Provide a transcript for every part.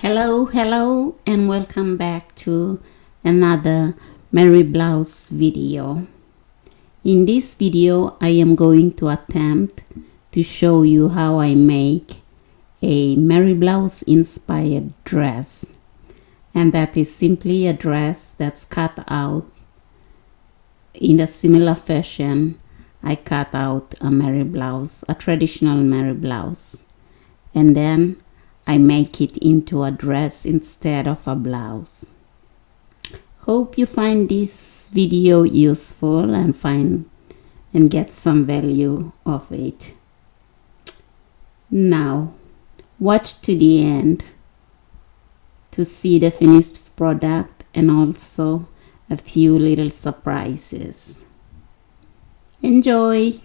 Hello, and welcome back to another Meri blouse video. In this video, I am going to attempt to show you how I make a Meri blouse inspired dress. And that is simply a dress that's cut out in a similar fashion. I cut out a Meri blouse, a traditional Meri blouse. And then I make it into a dress instead of a blouse. Hope you find this video useful and get some value of it. Now, watch to the end to see the finished product and also a few little surprises. Enjoy!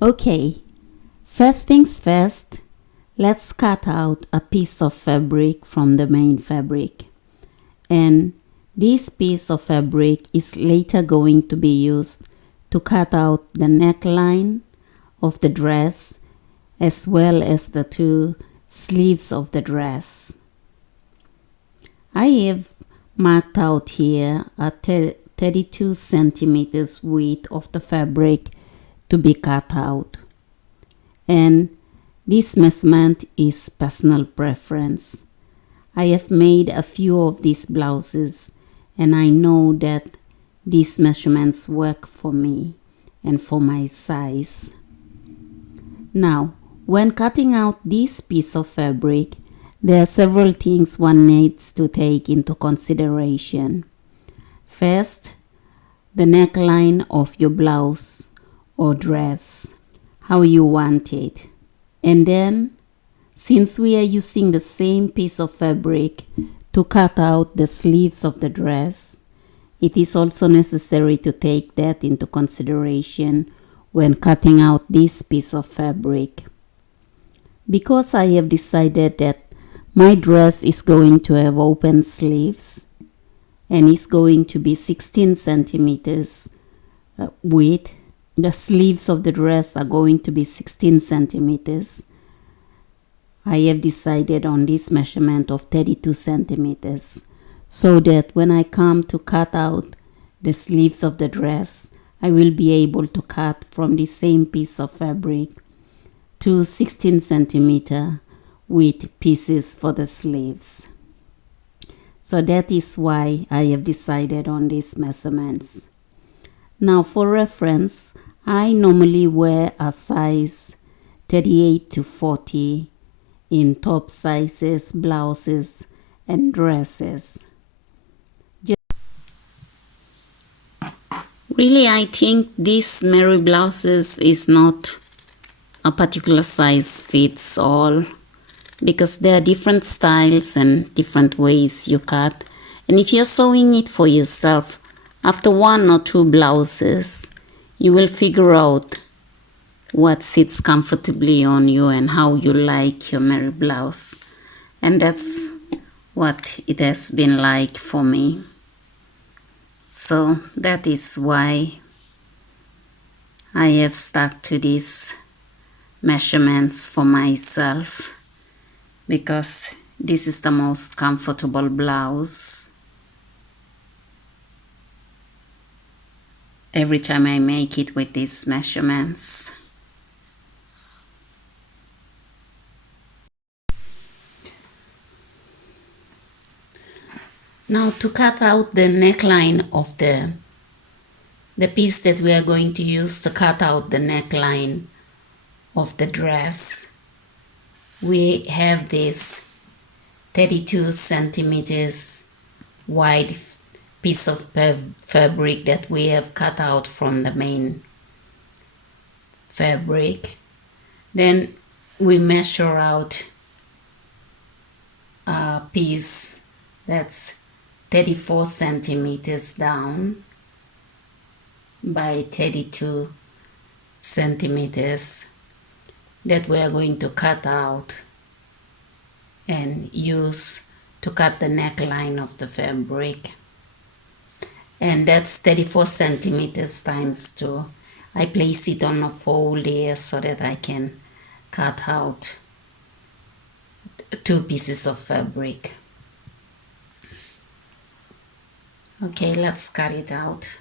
Okay, first things first. Let's cut out a piece of fabric from the main fabric. And this piece of fabric is later going to be used to cut out the neckline of the dress as well as the two sleeves of the dress. I have marked out here a 32 centimeters width of the fabric to be cut out. And this measurement is personal preference. I have made a few of these blouses and I know that these measurements work for me and for my size. Now, when cutting out this piece of fabric, there are several things one needs to take into consideration. First, the neckline of your blouse or dress, how you want it. And then, since we are using the same piece of fabric to cut out the sleeves of the dress, it is also necessary to take that into consideration when cutting out this piece of fabric. Because I have decided that my dress is going to have open sleeves and is going to be 16 centimeters width, the sleeves of the dress are going to be 16 centimeters. I have decided on this measurement of 32 centimeters so that when I come to cut out the sleeves of the dress, I will be able to cut from the same piece of fabric to 16 centimeter width pieces for the sleeves. So that is why I have decided on these measurements. Now for reference, I normally wear a size 38 to 40 in top sizes, blouses, and dresses. Really, I think these Meri blouses is not a particular size fits all because there are different styles and different ways you cut. And if you're sewing it for yourself, after one or two blouses, you will figure out what sits comfortably on you and how you like your Meri blouse. And that's what it has been like for me. So that is why I have stuck to these measurements for myself, because this is the most comfortable blouse. Every time I make it with these measurements. Now to cut out the neckline of the piece that we are going to use to cut out the neckline of the dress, we have this 32 centimeters wide piece of fabric that we have cut out from the main fabric. Then we measure out a piece that's 34 centimeters down by 32 centimeters that we are going to cut out and use to cut the neckline of the fabric. And that's 34 centimeters times 2. I place it on a fold here so that I can cut out two pieces of fabric. Okay, let's cut it out.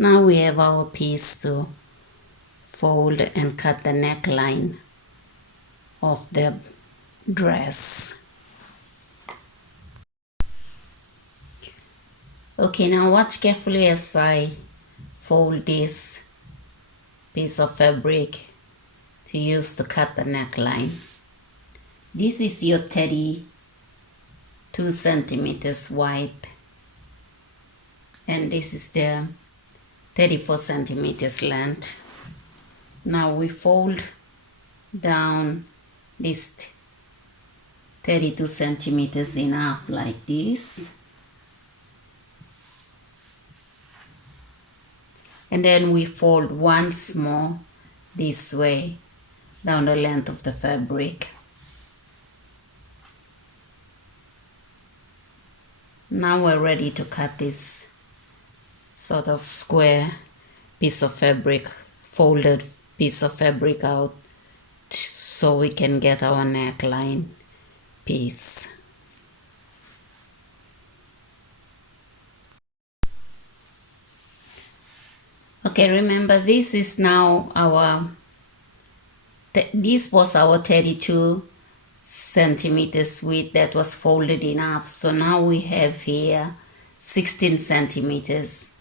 Now we have our piece to fold and cut the neckline of the dress. Okay, now watch carefully as I fold this piece of fabric to use to cut the neckline. This is your 32 centimeters wide, and this is the 34 centimeters length. Now we fold down this 32 centimeters in half like this, and then we fold once more this way down the length of the fabric. Now we're ready to cut this sort of square piece of fabric, folded piece of fabric out so we can get our neckline piece. Okay, remember this is now our, this was our 32 centimeters width that was folded in half. So now we have here 16 centimeters.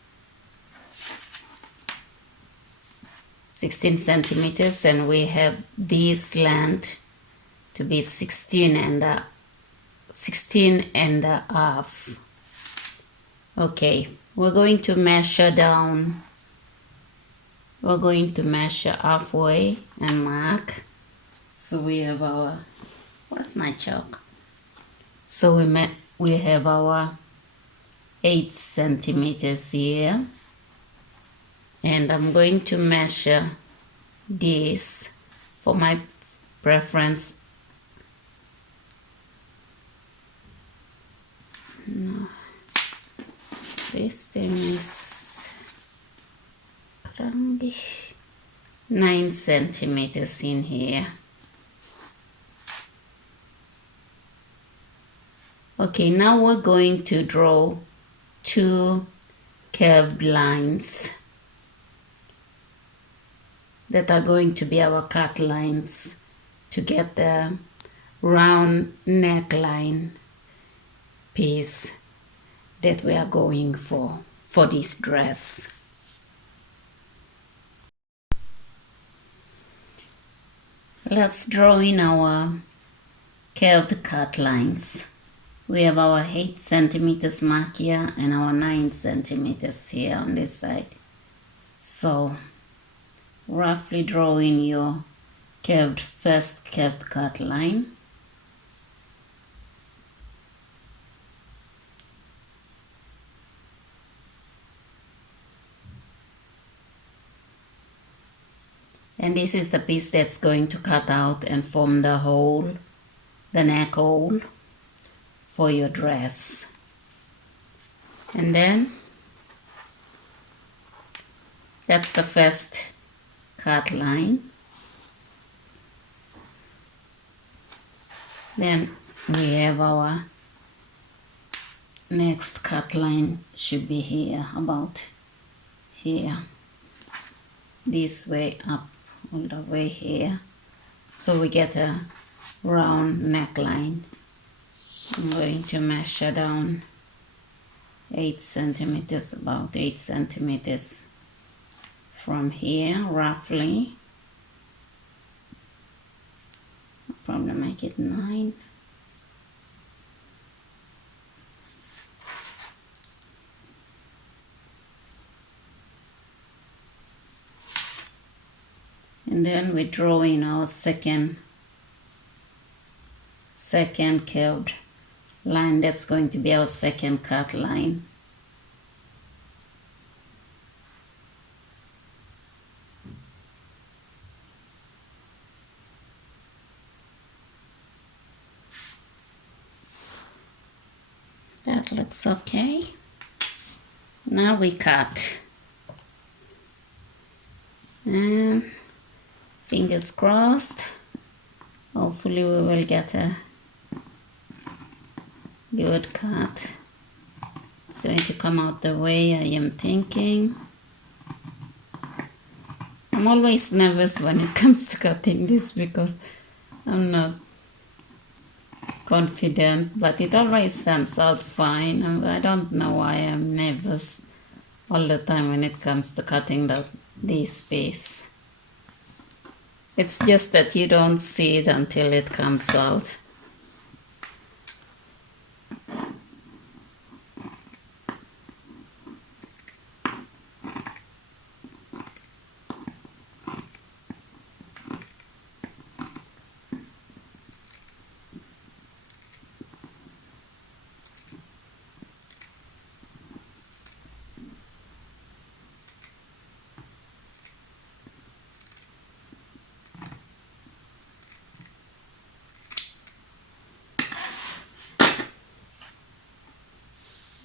16 centimeters, and we have this length to be 16 and a half. Okay, we're going to measure down. We're going to measure halfway and mark. So we have our, where's my chalk? So we have our 8 centimeters here. And I'm going to measure this for my preference. No. This thing is 9 centimeters in here. Okay, now we're going to draw 2 curved lines that are going to be our cut lines to get the round neckline piece that we are going for this dress. Let's draw in our curved cut lines. We have our 8 centimeters mark here and our 9 centimeters here on this side. So roughly draw in your first curved cut line. And this is the piece that's going to cut out and form the hole, the neck hole for your dress. And then that's the first cut line. Then we have our next cut line should be here, about here, this way up all the way here, so we get a round neckline. I'm going to measure down 8 centimeters, about 8 centimeters from here roughly. I'll probably make it 9. And then we draw in our second curved line. That's going to be our second cut line. That looks okay. Now we cut. And fingers crossed. Hopefully we will get a good cut. It's going to come out the way I am thinking. I'm always nervous when it comes to cutting this because I'm not confident, but it always turns out fine. And I don't know why I'm nervous all the time when it comes to cutting this piece. It's just that you don't see it until it comes out.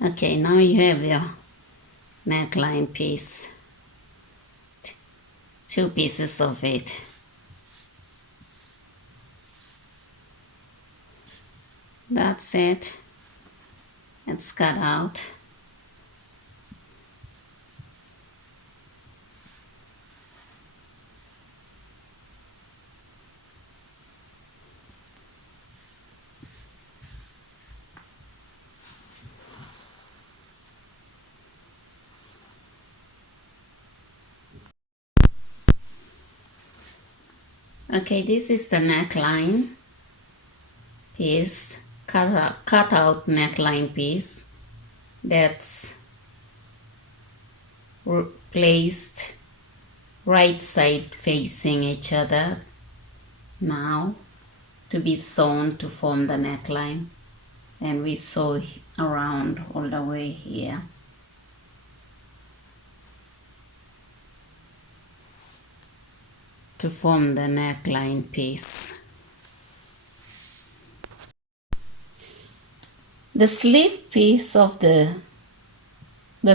Okay, now you have your neckline piece. Two pieces of it. That's it. It's cut out. Okay, this is the neckline piece, cut out neckline piece that's placed right side facing each other now to be sewn to form the neckline, and we sew around all the way here. To form the neckline piece. The sleeve piece of the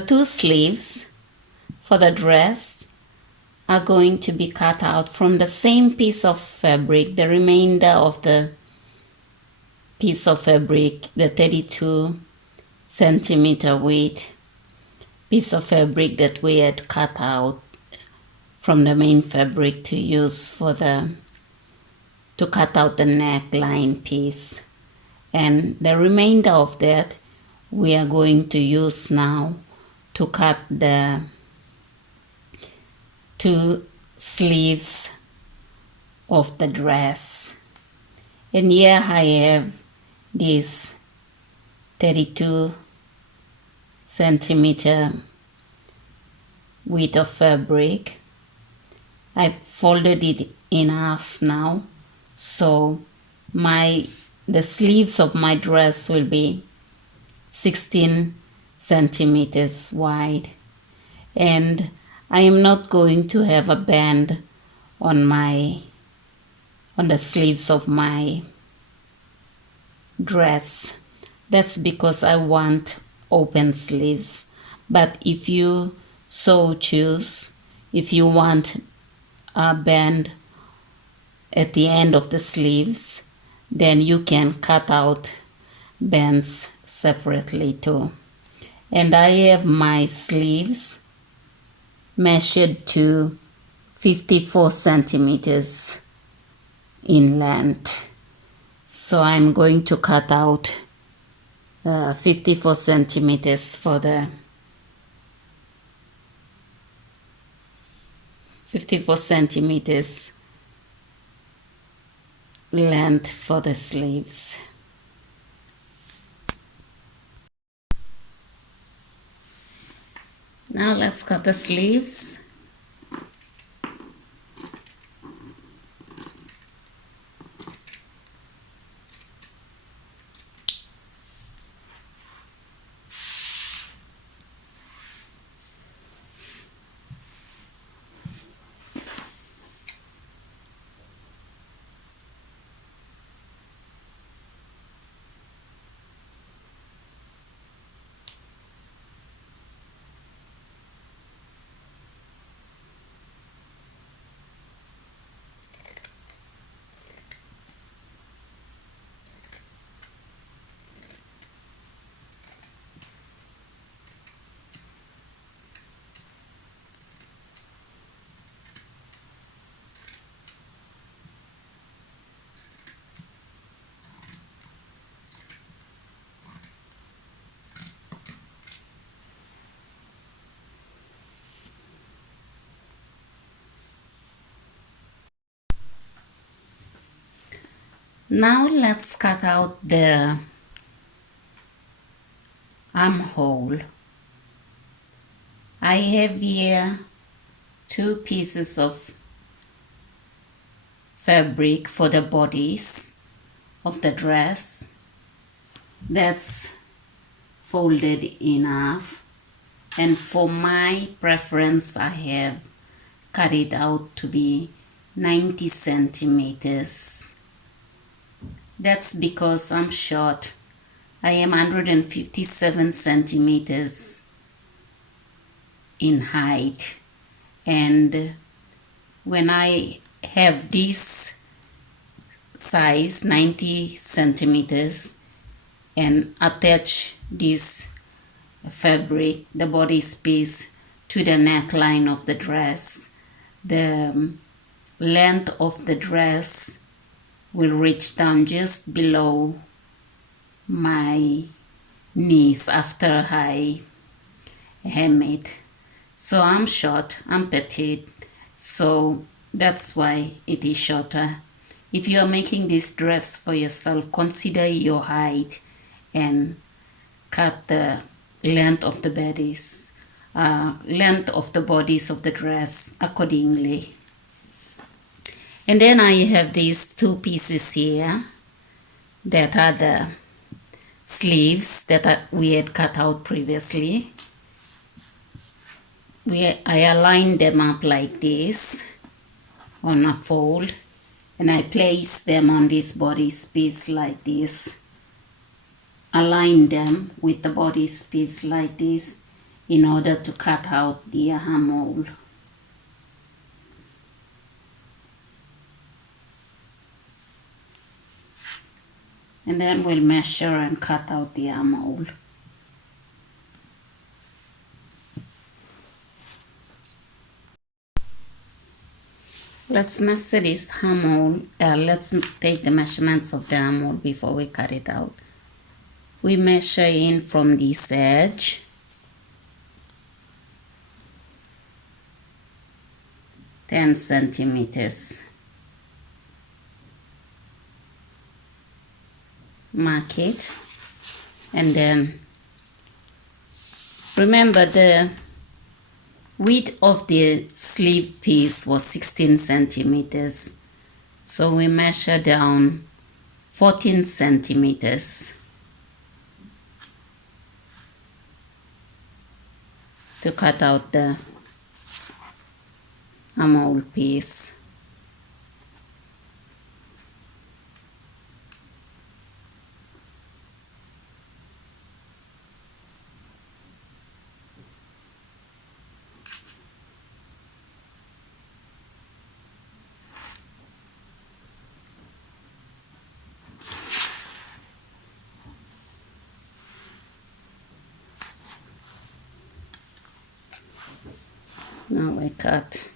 two sleeves for the dress are going to be cut out from the same piece of fabric, the remainder of the piece of fabric, the 32 centimeter width piece of fabric that we had cut out from the main fabric to use to cut out the neckline piece. And the remainder of that we are going to use now to cut the two sleeves of the dress. And here I have this 32 centimeter width of fabric. I folded it in half now, so the sleeves of my dress will be 16 centimeters wide, and I am not going to have a band on the sleeves of my dress. That's because I want open sleeves. But if you so choose, if you want a band at the end of the sleeves, then you can cut out bands separately too. And I have my sleeves measured to 54 centimeters in length. So I'm going to cut out 54 centimeters for the 54 centimeters length for the sleeves. Now let's cut the sleeves. Now let's cut out the armhole. I have here 2 pieces of fabric for the bodies of the dress. That's folded in half, and for my preference I have cut it out to be 90 centimeters. That's because I'm short. I am 157 centimeters in height, and when I have this size 90 centimeters and attach this fabric, the body piece, to the neckline of the dress, the length of the dress will reach down just below my knees after I hem it. So I'm short, I'm petite, so that's why it is shorter. If you are making this dress for yourself, consider your height and cut the length of the bodies of the dress accordingly. And then I have these 2 pieces here that are the sleeves that we had cut out previously. I aligned them up like this on a fold, and I place them on this body piece like this. Align them with the body piece like this in order to cut out the armhole. And then we'll measure and cut out the armhole. Let's measure this armhole. Let's take the measurements of the armhole before we cut it out. We measure in from this edge. Ten centimeters. Mark it, and then remember the width of the sleeve piece was 16 centimeters, so we measure down 14 centimeters to cut out the armhole piece. Now we cut.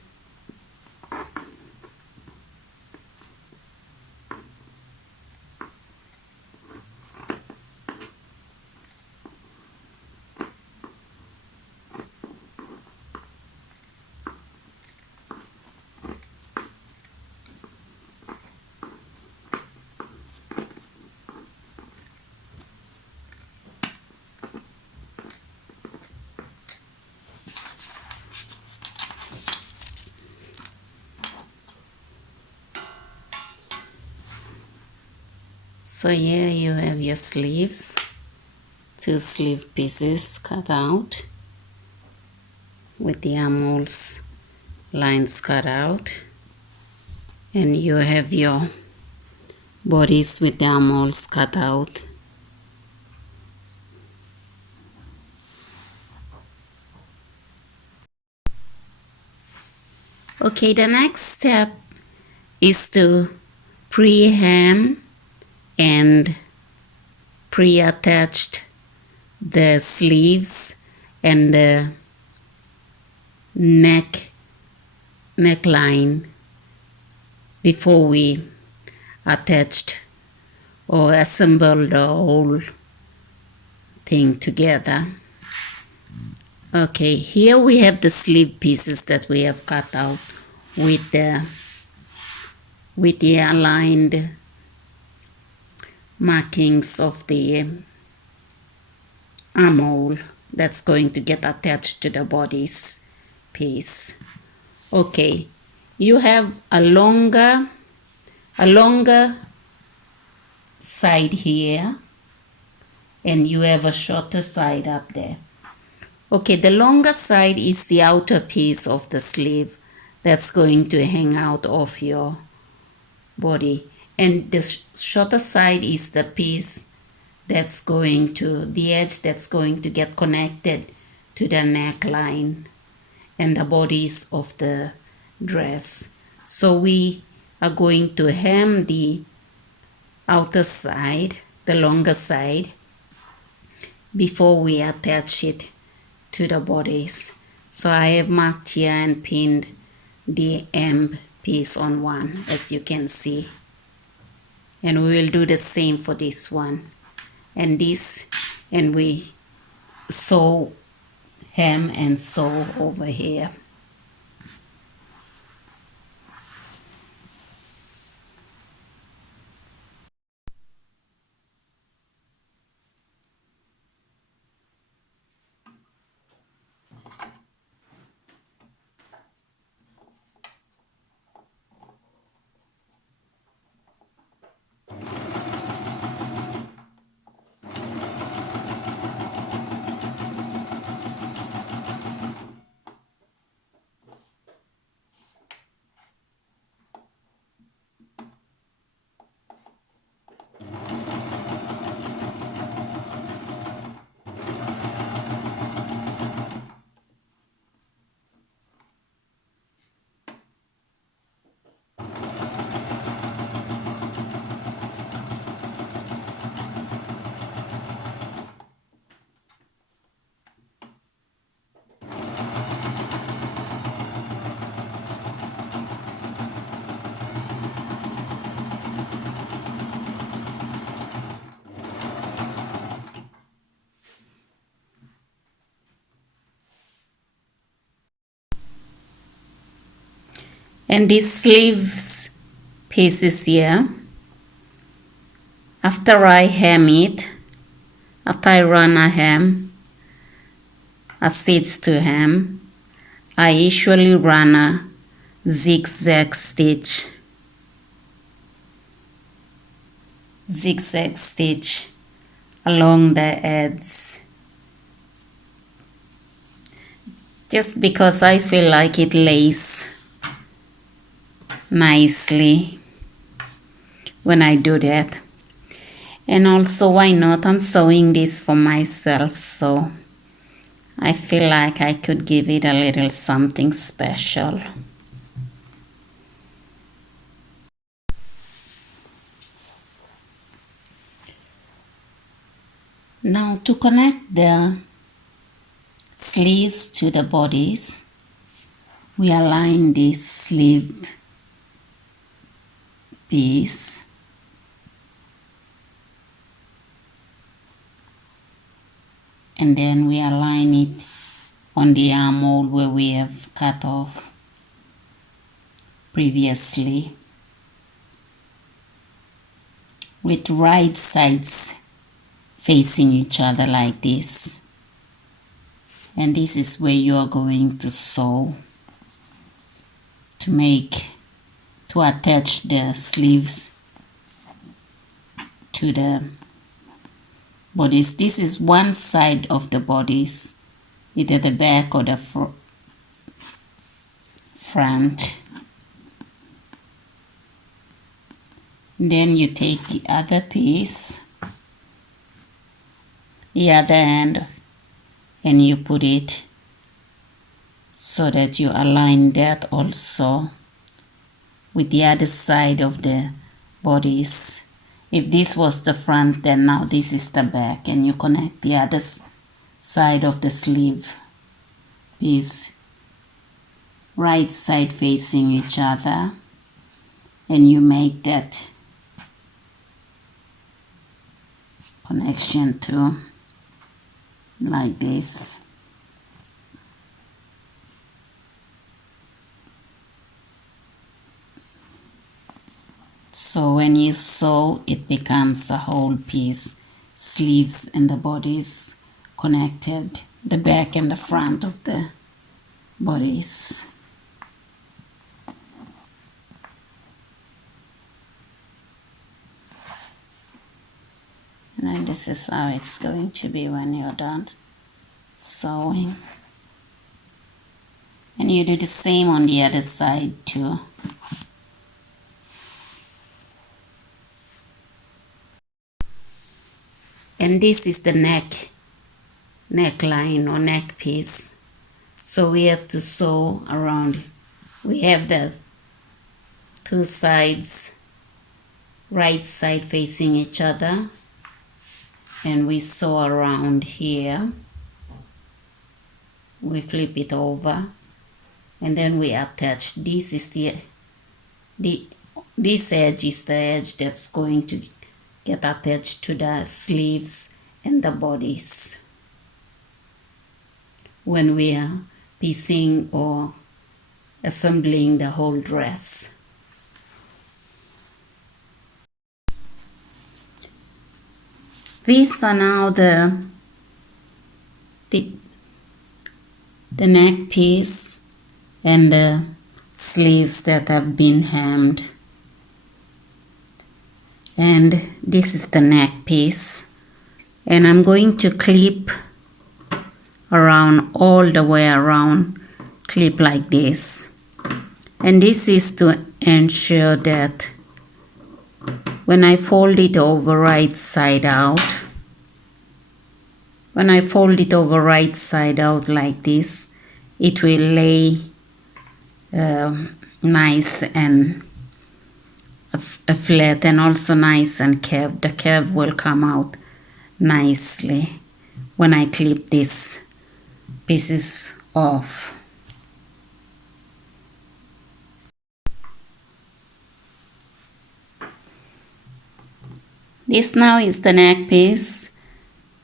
So here you have your sleeves, 2 sleeve pieces cut out with the armholes lines cut out, and you have your bodies with the armholes cut out. Okay, the next step is to pre-hem and pre-attached the sleeves and the neckline before we attached or assembled the whole thing together. Okay, here we have the sleeve pieces that we have cut out with the aligned markings of the armhole that's going to get attached to the bodice piece. Okay, you have a longer side here, and you have a shorter side up there. Okay, the longer side is the outer piece of the sleeve that's going to hang out of your body, and the shorter side is the piece that's going to, the edge that's going to get connected to the neckline and the bodies of the dress. So we are going to hem the outer side, the longer side, before we attach it to the bodies. So I have marked here and pinned the hem piece on one, as you can see, and we will do the same for this one and this, and we sew, hem and sew over here. And these sleeves pieces here, after I hem it, after I run a hem, a stitch to hem, I usually run a zigzag stitch along the edges, just because I feel like it lays nicely when I do that. And also, why not, I'm sewing this for myself, so I feel like I could give it a little something special. Now, to connect the sleeves to the bodies, we align this sleeve piece and then we align it on the armhole where we have cut off previously, with right sides facing each other like this. And this is where you are going to sew to attach the sleeves to the bodies. This is one side of the bodies, either the back or the front. Then you take the other piece, the other end, and you put it so that you align that also with the other side of the bodies. If this was the front, then now this is the back, and you connect the other side of the sleeve piece, right side facing each other, and you make that connection too, like this. So when you sew, it becomes a whole piece. Sleeves and the bodies connected, the back and the front of the bodies. And this is how it's going to be when you're done sewing. And you do the same on the other side too. And this is the neckline or neck piece. So we have to sew around. We have the two sides, right side facing each other, and we sew around here. We flip it over, and then we attach. This is this edge is the edge that's going to get attached to the sleeves and the bodies when we are piecing or assembling the whole dress. These are now the neck piece and the sleeves that have been hemmed. And this is the neck piece. And I'm going to clip around all the way around, clip like this. And this is to ensure that when I fold it over right side out, like this, it will lay nice and a flat and also nice and curved. The curve will come out nicely when I clip these pieces off. This now is the neck piece.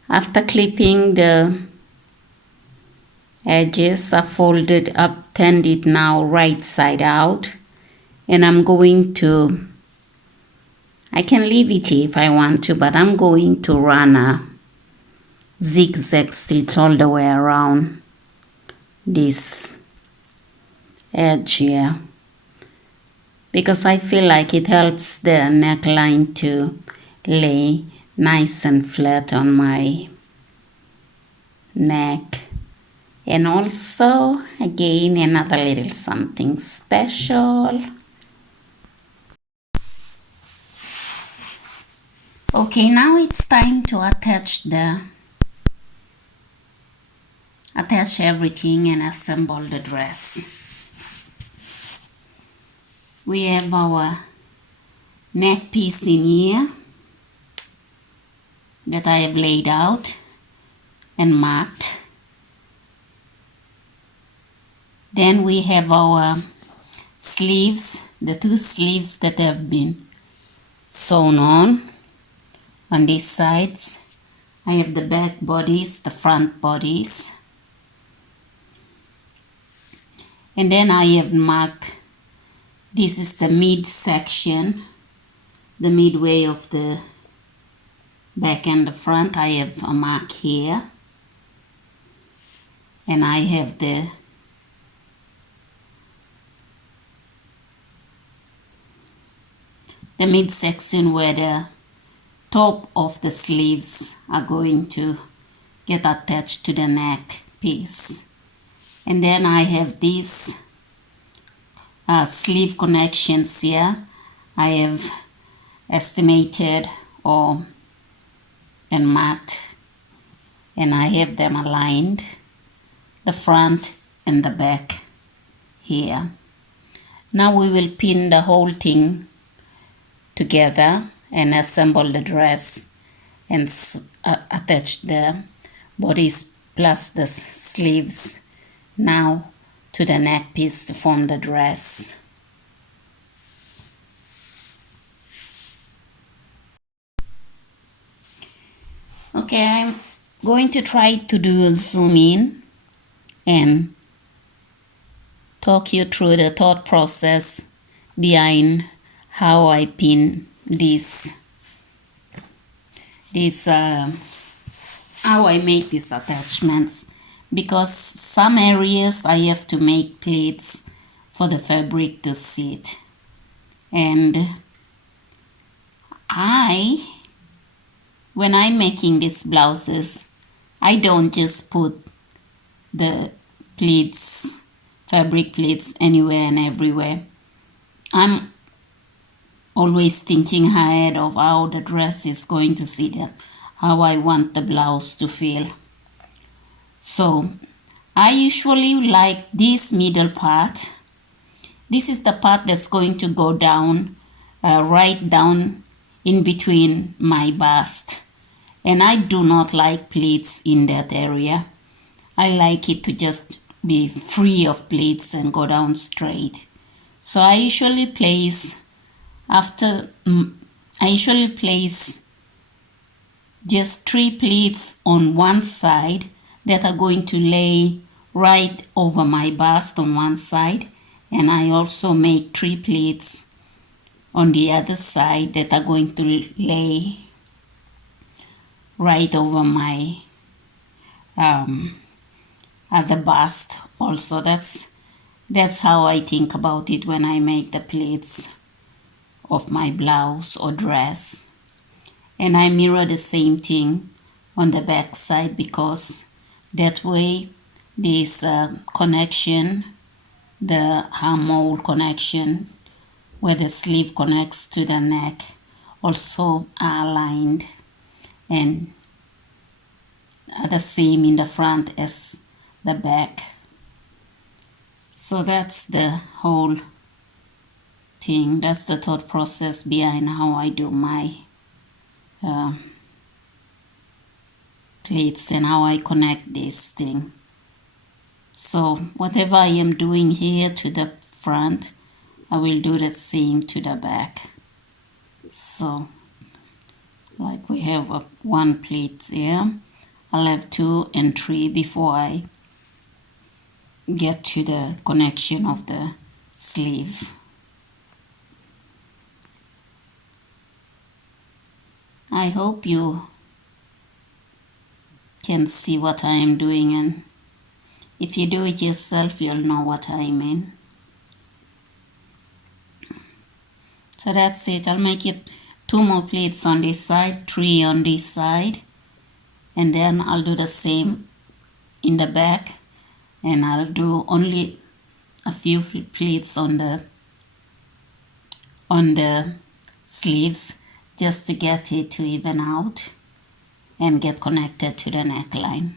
After clipping the edges, I've turned it now right side out, and I'm going to, I can leave it here if I want to, but I'm going to run a zigzag stitch all the way around this edge here, because I feel like it helps the neckline to lay nice and flat on my neck. And also, again, another little something special. Okay, now it's time to attach everything and assemble the dress. We have our neck piece in here that I have laid out and marked. Then we have our sleeves, the two sleeves that have been sewn on these sides. I have the back bodies, the front bodies. And then I have marked, this is the mid section, the midway of the back and the front. I have a mark here, and I have the midsection where the top of the sleeves are going to get attached to the neck piece. And then I have these sleeve connections here. I have estimated and marked, and I have them aligned, the front and the back here. Now we will pin the whole thing together and assemble the dress and attach the bodies plus the sleeves now to the neck piece to form the dress. Okay, I'm going to try to do a zoom in and talk you through the thought process behind how I pin how I make these attachments, because some areas I have to make pleats for the fabric to sit. And when I'm making these blouses, I don't just put the pleats, fabric pleats, anywhere and everywhere. I'm always thinking ahead of how the dress is going to sit and how I want the blouse to feel. So I usually like this middle part. This is the part that's going to go down, right down in between my bust. And I do not like pleats in that area. I like it to just be free of pleats and go down straight. So I usually place just 3 pleats on one side that are going to lay right over my bust on one side, and I also make 3 pleats on the other side that are going to lay right over my other bust also. That's how I think about it when I make the pleats of my blouse or dress. And I mirror the same thing on the back side, because that way this connection, the armhole connection where the sleeve connects to the neck, also are aligned and are the same in the front as the back. So that's the whole thing. That's the thought process behind how I do my pleats and how I connect this thing. So whatever I am doing here to the front, I will do the same to the back. So like we have one pleat here, I'll have 2 and 3 before I get to the connection of the sleeve. I hope you can see what I am doing, and if you do it yourself, you'll know what I mean. So that's it. I'll make it 2 more pleats on this side, 3 on this side, and then I'll do the same in the back, and I'll do only a few pleats on the sleeves, just to get it to even out and get connected to the neckline.